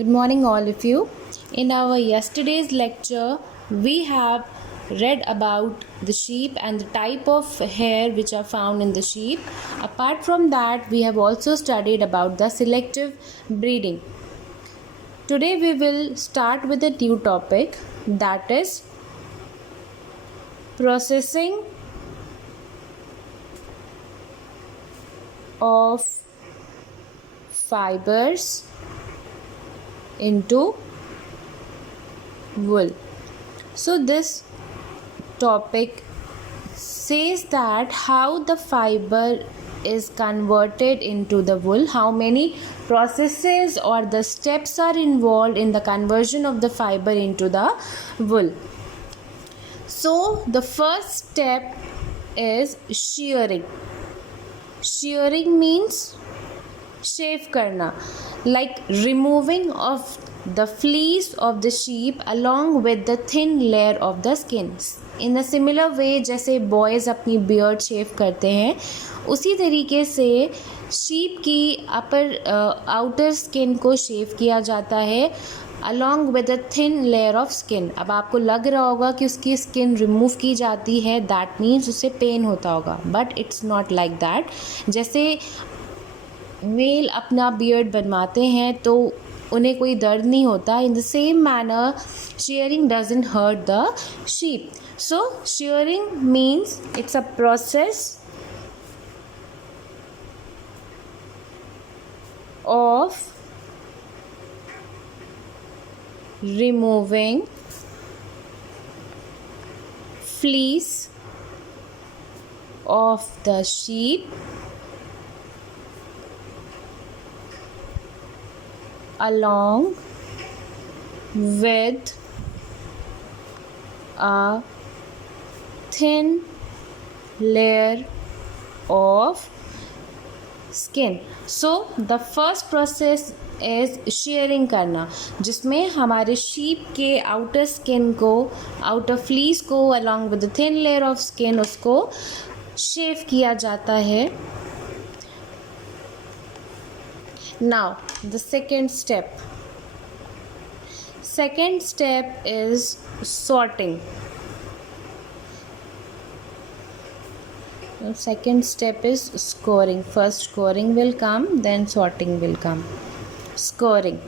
Good morning, all of you. In our yesterday's lecture, we have read about the sheep and the type of hair which are found in the sheep. Apart from that, we have also studied about the selective breeding. Today, we will start with a new topic, that is processing of fibers into wool. So this topic says that how the fiber is converted into the wool, how many processes or the steps are involved in the conversion of the fiber into the wool. So the first step is shearing. Shearing means shave करना, like removing of the fleece of the sheep along with the thin layer of the skin. In a similar way, जैसे boys अपनी beard shave करते हैं, उसी तरीके से sheep की upper outer skin को shave किया जाता है along with a thin layer of skin. अब आपको लग रहा होगा कि उसकी skin remove की जाती है, that means उसे pain होता होगा, but it's not like that. जैसे मेल अपना बियर्ड बनवाते हैं तो उन्हें कोई दर्द नहीं होता, in the same manner shearing doesn't hurt the sheep. So shearing means it's a process of removing fleece of the sheep along with a thin layer of skin. So the first process is shearing करना, जिसमें हमारे sheep के outer skin को, outer fleece को along with the thin layer of skin उसको shave किया जाता है. Now the second step is sorting. The second step is scoring. First scoring will come, then sorting will come. Scoring.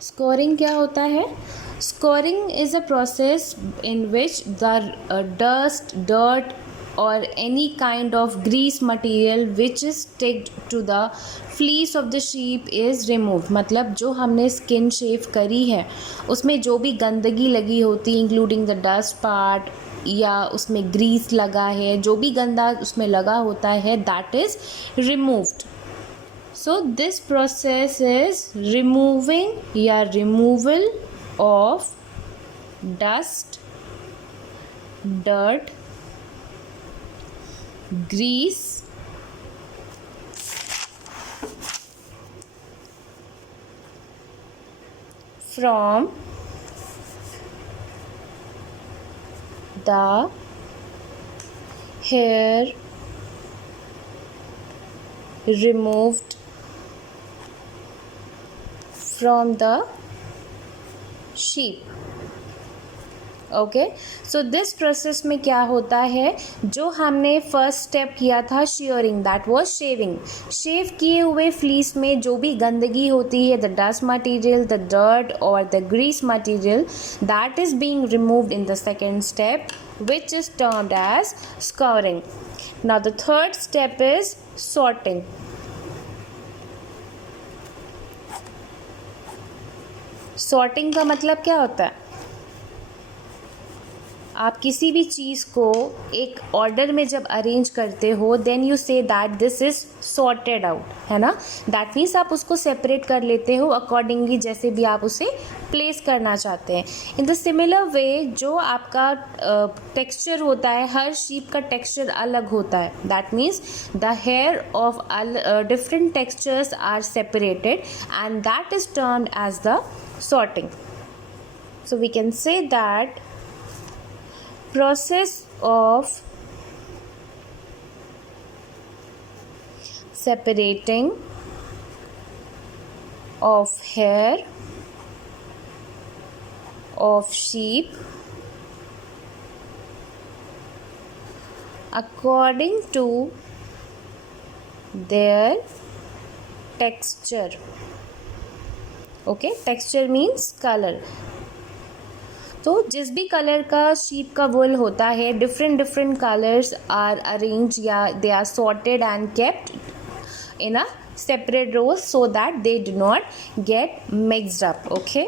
Scoring क्या होता है? Scoring is a process in which the dust, dirt or any kind of grease material which is sticked to the fleece of the sheep is removed. मतलब जो हमने skin shave करी है उसमें जो भी गंदगी लगी होती including the dust part या उसमें grease लगा है, जो भी गंदा उसमें लगा होता है, that is removed. So this process is removing या removal of dust, dirt, grease, from the hair removed from the sheep. Okay, so this process में क्या होता है, जो हमने फर्स्ट स्टेप किया था shearing, that was shaving. Shave किए हुए फ्लीस में जो भी गंदगी होती है, the dust material, the dirt और the grease material, that is being removed in the second step which is termed as scouring. Now the third step is sorting. Sorting का मतलब क्या होता है? आप किसी भी चीज़ को एक ऑर्डर में जब अरेंज करते हो, then you say that this is sorted out, है ना. दैट मीन्स आप उसको सेपरेट कर लेते हो अकॉर्डिंगली, जैसे भी आप उसे प्लेस करना चाहते हैं. इन द सिमिलर वे जो आपका टेक्सचर होता है, हर शीप का टेक्सचर अलग होता है. That means the hair of different textures are separated and that is termed as the sorting. So we can say that process of separating of hair of sheep according to their texture. Okay, texture means color. तो जिस भी colour का sheep का wool होता है, different different colours are arrange या they are sorted and kept in a separate rows so that they do not get mixed up. Okay,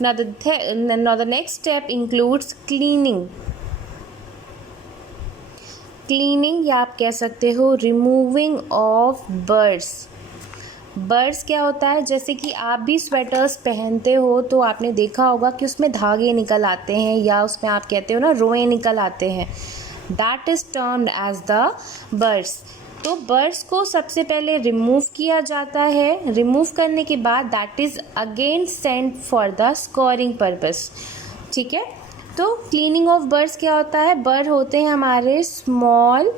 now the next step includes cleaning. Cleaning या आप कह सकते हो removing of burrs. Birds क्या होता है, जैसे कि आप भी स्वेटर्स पहनते हो तो आपने देखा होगा कि उसमें धागे निकल आते हैं या उसमें आप कहते हो ना रोएं निकल आते हैं. That is termed as the birds. तो बर्ड्स को सबसे पहले रिमूव किया जाता है. रिमूव करने के बाद that is again sent for the scoring purpose. ठीक है, तो क्लीनिंग ऑफ बर्ड्स क्या होता है, बर्ड होते हैं हमारे small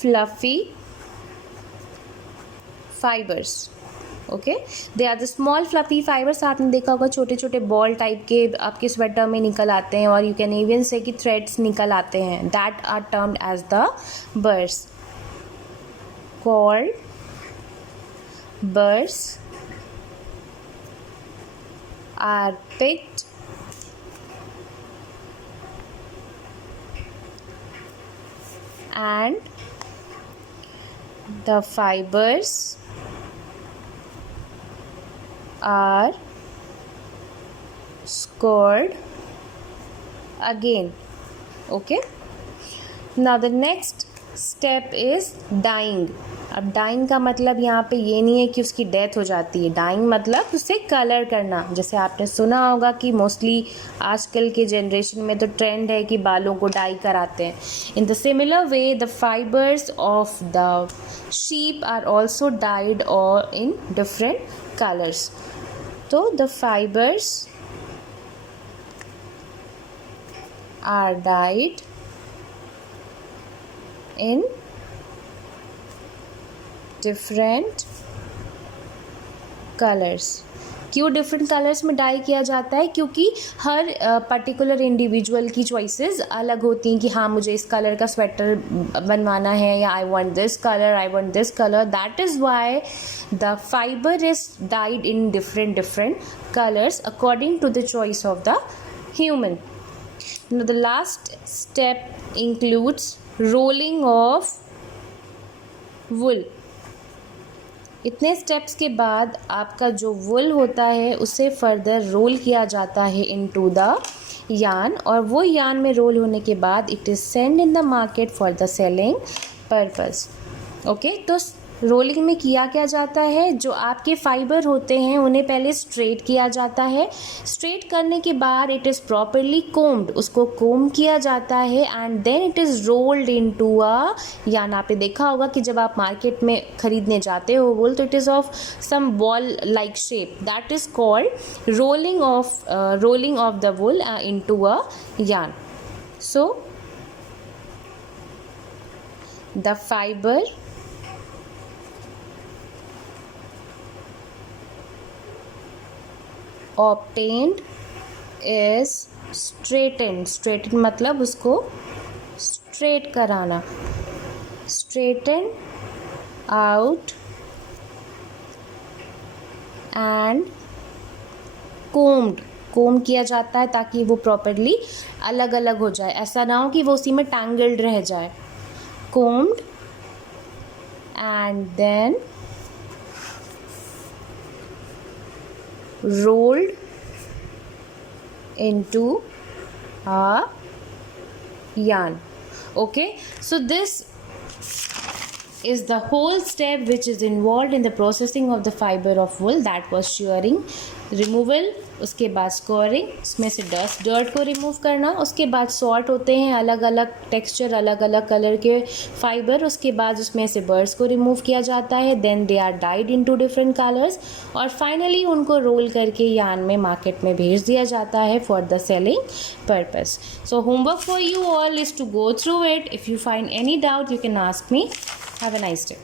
fluffy fibres. Okay, they are the small fluffy fibres. आपने देखा होगा छोटे छोटे बॉल टाइप के आपके स्वेटर में निकल आते हैं और यू कैन इवन से कि थ्रेड्स निकल आते हैं. That are termed as the birds. called birds are picked and the fibers are scored again. Okay, now the next step is dyeing. अब डाइंग का मतलब यहाँ पे ये नहीं है कि उसकी डेथ हो जाती है. डाइंग मतलब उसे कलर करना. जैसे आपने सुना होगा कि मोस्टली आजकल के जनरेशन में तो ट्रेंड है कि बालों को डाई कराते हैं. In the similar way the fibres of the sheep are also dyed और इन डिफरेंट कलर्स. तो the fibres are dyed in different colors. क्यों डिफरेंट कलर्स में डाई किया जाता है, क्योंकि हर पर्टिकुलर इंडिविजुअल की चॉइसेस अलग होती हैं कि हाँ मुझे इस कलर का स्वेटर बनवाना है या I want this colour, I want this colour. That is why the fibre is dyed in different colours according to the choice of the human. Now the last step includes rolling of wool. इतने steps के बाद आपका जो वुल होता है उसे further role किया जाता है इनटू द यार्न, और वो यार्न में रोल होने के बाद it is send in the market for the selling purpose. Okay, तो रोलिंग में किया क्या जाता है, जो आपके फाइबर होते हैं उन्हें पहले स्ट्रेट किया जाता है. स्ट्रेट करने के बाद इट इज़ प्रॉपरली कोम्ड, उसको कोम किया जाता है and then it is rolled into a yarn. आपने देखा होगा कि जब आप मार्केट में ख़रीदने जाते हो वुल तो it is of some ball like shape. That is called rolling of the wool into a yarn. So the fibre obtained is straightened. straightened मतलब उसको straight कराना. straightened out and combed. comb किया जाता है ताकि वो properly अलग अलग हो जाए, ऐसा ना हो कि वो उसी में tangled रह जाए. combed and then rolled into a yarn. Okay, so this is the whole step which is involved in the processing of the fiber of wool. That was shearing, removal, उसके बाद स्कोरिंग, उसमें से dirt को remove करना, उसके बाद sort होते हैं अलग अलग टेक्सचर अलग अलग कलर के फाइबर, उसके बाद उसमें से बर्ड्स को रिमूव किया जाता है. Then they are dyed into different colours और फाइनली उनको रोल करके यार्न में मार्केट में भेज दिया जाता है for the selling purpose. So homework for you all is to go through it. If you find any doubt you can ask me. Have a nice day.